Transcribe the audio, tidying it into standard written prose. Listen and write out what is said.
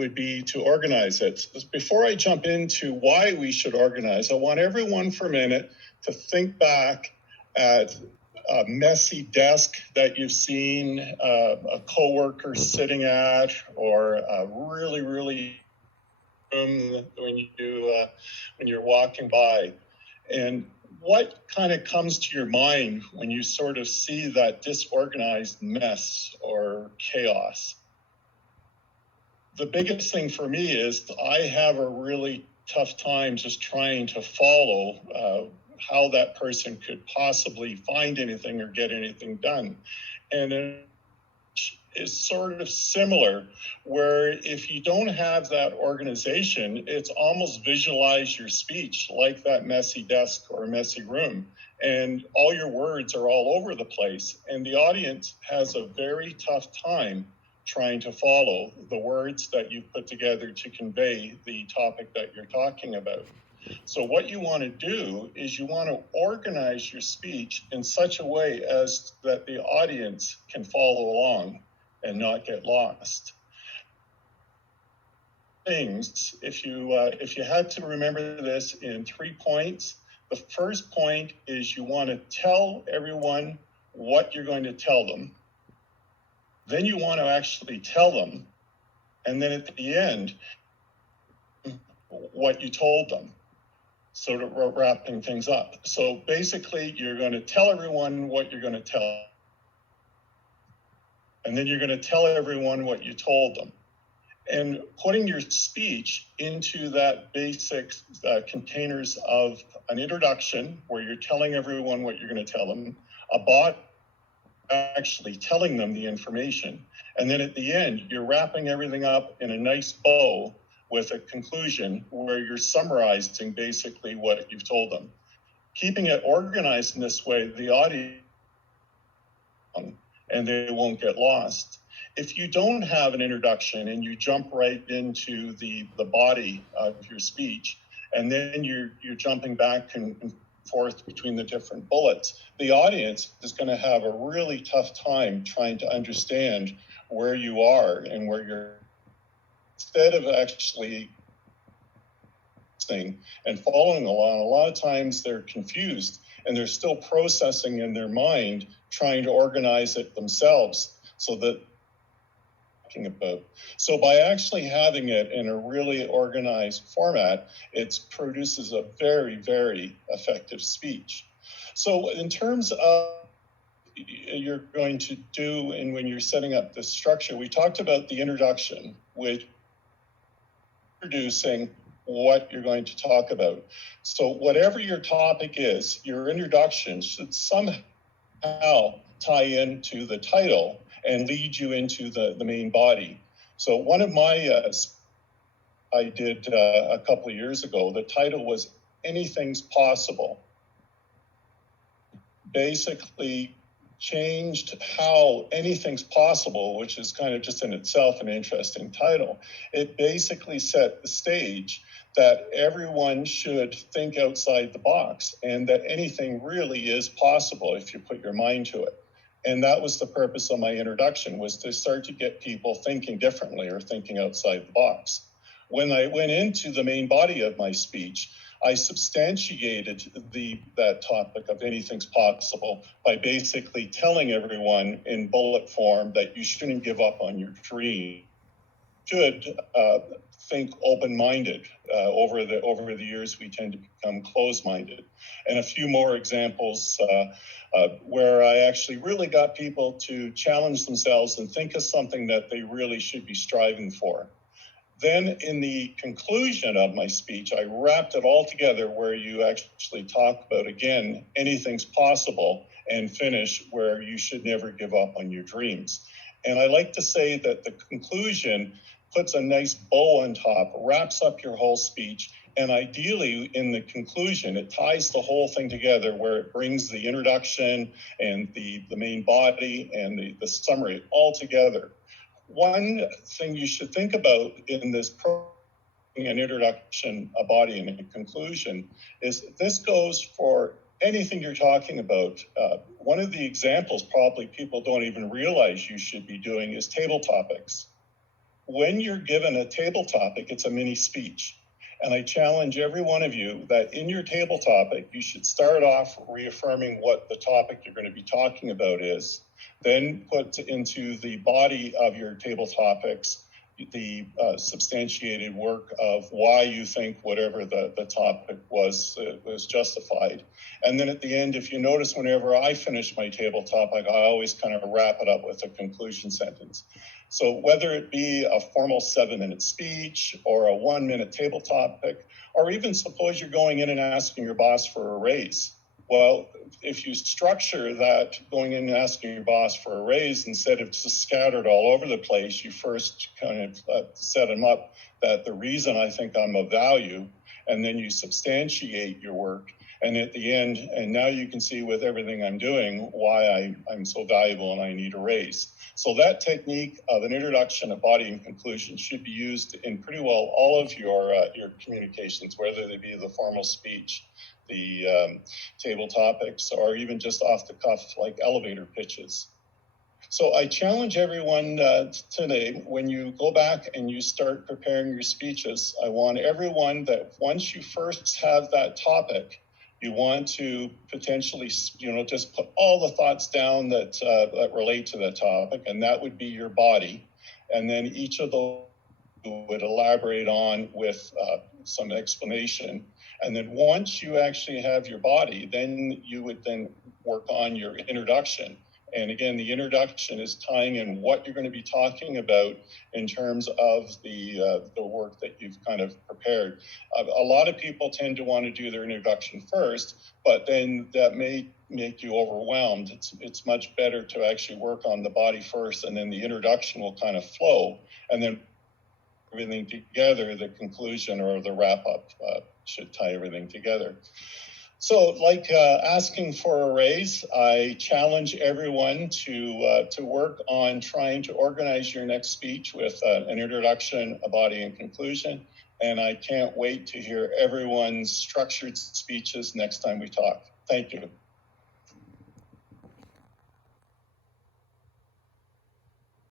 would be to organize it. Before I jump into why we should organize, I want everyone for a minute to think back at a messy desk that you've seen a coworker sitting at, or a really room when you're walking by. And what kind of comes to your mind when you sort of see that disorganized mess or chaos? The biggest thing for me is I have a really tough time just trying to follow how that person could possibly find anything or get anything done. And it is sort of similar, where if you don't have that organization, it's almost visualize your speech like that messy desk or messy room. And all your words are all over the place. And the audience has a very tough time trying to follow the words that you've put together to convey the topic that you're talking about. So what you want to do is you want to organize your speech in such a way as that the audience can follow along and not get lost. Things, if you had to remember this in 3 points, the first point is you want to tell everyone what you're going to tell them. Then you want to actually tell them. And then at the end, what you told them. Sort of wrapping things up. So basically, you're going to tell everyone what you're going to tell. And then you're going to tell everyone what you told them. And putting your speech into that basic containers of an introduction, where you're telling everyone what you're going to tell them, a bot actually telling them the information. And then at the end, you're wrapping everything up in a nice bow with a conclusion where you're summarizing basically what you've told them. Keeping it organized in this way, the audience, and they won't get lost. If you don't have an introduction and you jump right into the body of your speech, and then you're jumping back and forth between the different bullets, the audience is going to have a really tough time trying to understand where you are and where you're, instead of actually listening and following along. A lot of times they're confused and they're still processing in their mind, trying to organize it themselves so that about. So by actually having it in a really organized format, it produces a very, very effective speech. So in terms of you're going to do, and when you're setting up the structure, we talked about the introduction, which introducing what you're going to talk about. So whatever your topic is, your introduction should somehow tie into the title and lead you into the main body. So one of my, I did a couple of years ago, the title was Anything's Possible. Basically changed how anything's possible, which is kind of just in itself an interesting title. It basically set the stage that everyone should think outside the box and that anything really is possible if you put your mind to it. And that was the purpose of my introduction, was to start to get people thinking differently or thinking outside the box. When I went into the main body of my speech, I substantiated that topic of anything's possible by basically telling everyone in bullet form that you shouldn't give up on your dream. You should think open-minded. Over the years, we tend to become closed-minded. And a few more examples where I actually really got people to challenge themselves and think of something that they really should be striving for. Then in the conclusion of my speech, I wrapped it all together where you actually talk about, again, anything's possible, and finish where you should never give up on your dreams. And I like to say that the conclusion puts a nice bow on top, wraps up your whole speech, and ideally in the conclusion, it ties the whole thing together where it brings the introduction and the main body and the summary all together. One thing you should think about in this an introduction, a body, and a conclusion is this goes for anything you're talking about. One of the examples probably people don't even realize you should be doing is table topics, when you're given a table topic, it's a mini speech. And I challenge every one of you that in your table topic, you should start off reaffirming what the topic you're going to be talking about is, then put into the body of your table topics the substantiated work of why you think whatever the topic was justified. And then at the end, if you notice, whenever I finish my table topic, I always kind of wrap it up with a conclusion sentence. So whether it be a formal 7-minute speech or a 1-minute table topic, or even suppose you're going in and asking your boss for a raise. Well, if you structure that going in and asking your boss for a raise instead of just scattered all over the place, you first kind of set them up that the reason I think I'm of value, and then you substantiate your work. And at the end, and now you can see with everything I'm doing why I'm so valuable and I need a raise. So that technique of an introduction, a body, and conclusion should be used in pretty well all of your communications, whether they be the formal speech, the table topics, or even just off the cuff like elevator pitches. So I challenge everyone today, when you go back and you start preparing your speeches, I want everyone that once you first have that topic, you want to potentially, just put all the thoughts down that relate to that topic, and that would be your body. And then each of those would elaborate on with some explanation. And then once you actually have your body, then you would then work on your introduction. And again, the introduction is tying in what you're going to be talking about in terms of the work that you've kind of prepared. A lot of people tend to want to do their introduction first, but then that may make you overwhelmed. It's much better to actually work on the body first, and then the introduction will kind of flow, and then everything together, the conclusion or the wrap-up should tie everything together. So like asking for a raise, I challenge everyone to work on trying to organize your next speech with an introduction, a body, and conclusion. And I can't wait to hear everyone's structured speeches next time we talk. Thank you.